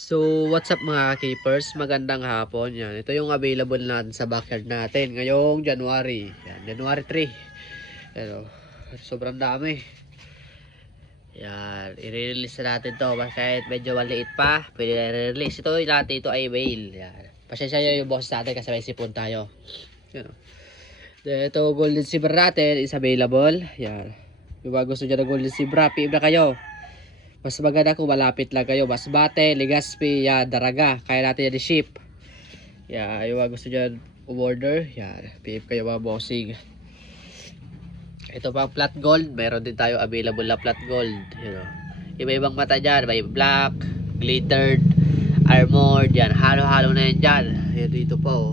So, what's up mga keepers? Magandang hapon. Yan. Ito yung available natin sa backyard natin ngayong January. Yan, January 3. Pero, sobrang dami. Yan, i-release na natin to. Kahit medyo maliit pa, pwede na i-release. Ito, lahat ito ay whale. Yan. Pasensya nyo yung boss natin kasi may sipon tayo. Yan. Then, ito, golden zebra natin is available. Yan. Yung mga gusto nyo na golden zebra, PM na kayo. Mas maganda kung malapit lang kayo. Masbate, Legazpi, yan, Daraga. Kaya natin yan i-ship. Yan, yung mga gusto dyan umorder. Yan, PM kayo mga bossing. Ito pang flat gold. Meron din tayo available na flat gold. You know. Iba-ibang mata dyan. May black, glittered, armored. Yan, halo-halo na yan dyan. Yan dito po.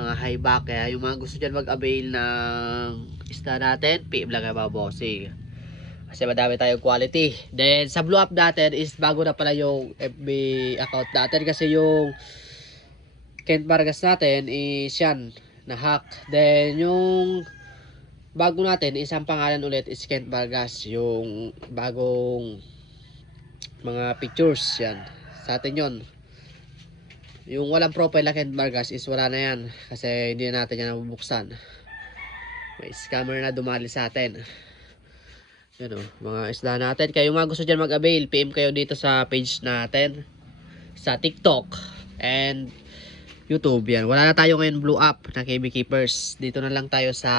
Mga high back. Kaya yung mga gusto dyan mag-avail ng isda natin, PM lang kayo mga bossing. Kasi madami tayong quality. Then, sa Blue Up natin is bago na pala yung FB account natin. Kasi yung Kent Vargas natin is yan, na-hack. Then, yung bago natin, isang pangalan ulit is Kent Vargas. Yung bagong mga pictures, yan. Sa atin yun. Yung walang profile na Kent Vargas is wala na yan. Kasi hindi na natin yan nabubuksan. May scammer na dumali sa atin. Yan o, mga isda natin. Kayo mga gusto dyan mag-avail, PM kayo dito sa page natin. Sa TikTok and YouTube. Yan. Wala na tayo ngayon Blue Up na KB Keepers. Dito na lang tayo sa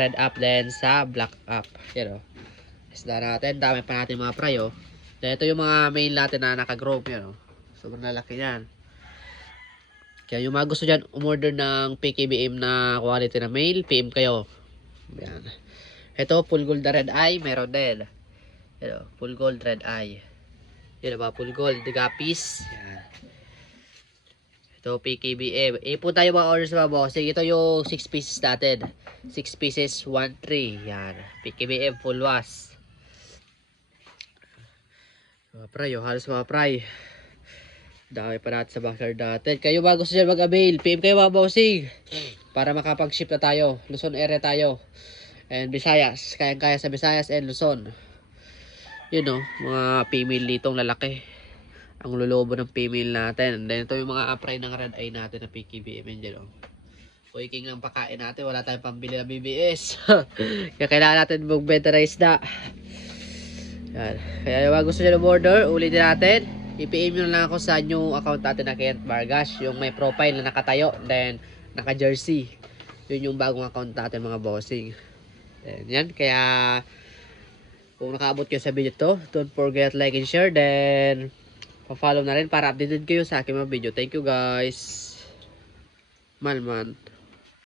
Red Up then sa Black Up. Yan o. Isda natin. Dami pa natin mga fry o. Then ito yung mga mail natin na naka-group. Yan o. Sobrang lalaki yan. Kaya yung mga gusto dyan umorder ng PKBM na quality na mail, PM kayo. Yan. Ito, full gold na red eye, meron din. Ito, full gold red eye. Yan ba, full gold, gapis. Yan. Ito, PKBM. Po tayo mga orders mga bossing. Ito yung 6 pieces natin. 6 pieces, 1-3. Yan. PKBM, full wash. Mga pray, yung halos mga pray. Dami pa natin sa backyard natin. Kayo ba gusto dyan mag-avail? PM kayo mga bossing. Para makapag-ship na tayo. Luzon area tayo. And Visayas, kaya-kaya sa Visayas and Luzon. Yun know, mga female ditong lalaki. Ang lulubo ng female natin. And then ito yung mga apray ng red eye natin na PKBM dyan oh. Kuiking ng pakain natin, wala tayong pambili ng BBS. Kaya kailangan natin magbenta na isda. Yan. Kaya yung mga gusto nyo ng order, ulitin natin. I-PM nyo lang ako sa new account natin na Kent Vargas. Yung may profile na nakatayo, then naka-jersey. Yun yung bagong account natin mga bossing. Yan, kaya kung nakaabot kayo sa video to, don't forget like and share, then pa-follow na rin para updated kayo sa aking mga video. Thank you guys. Man.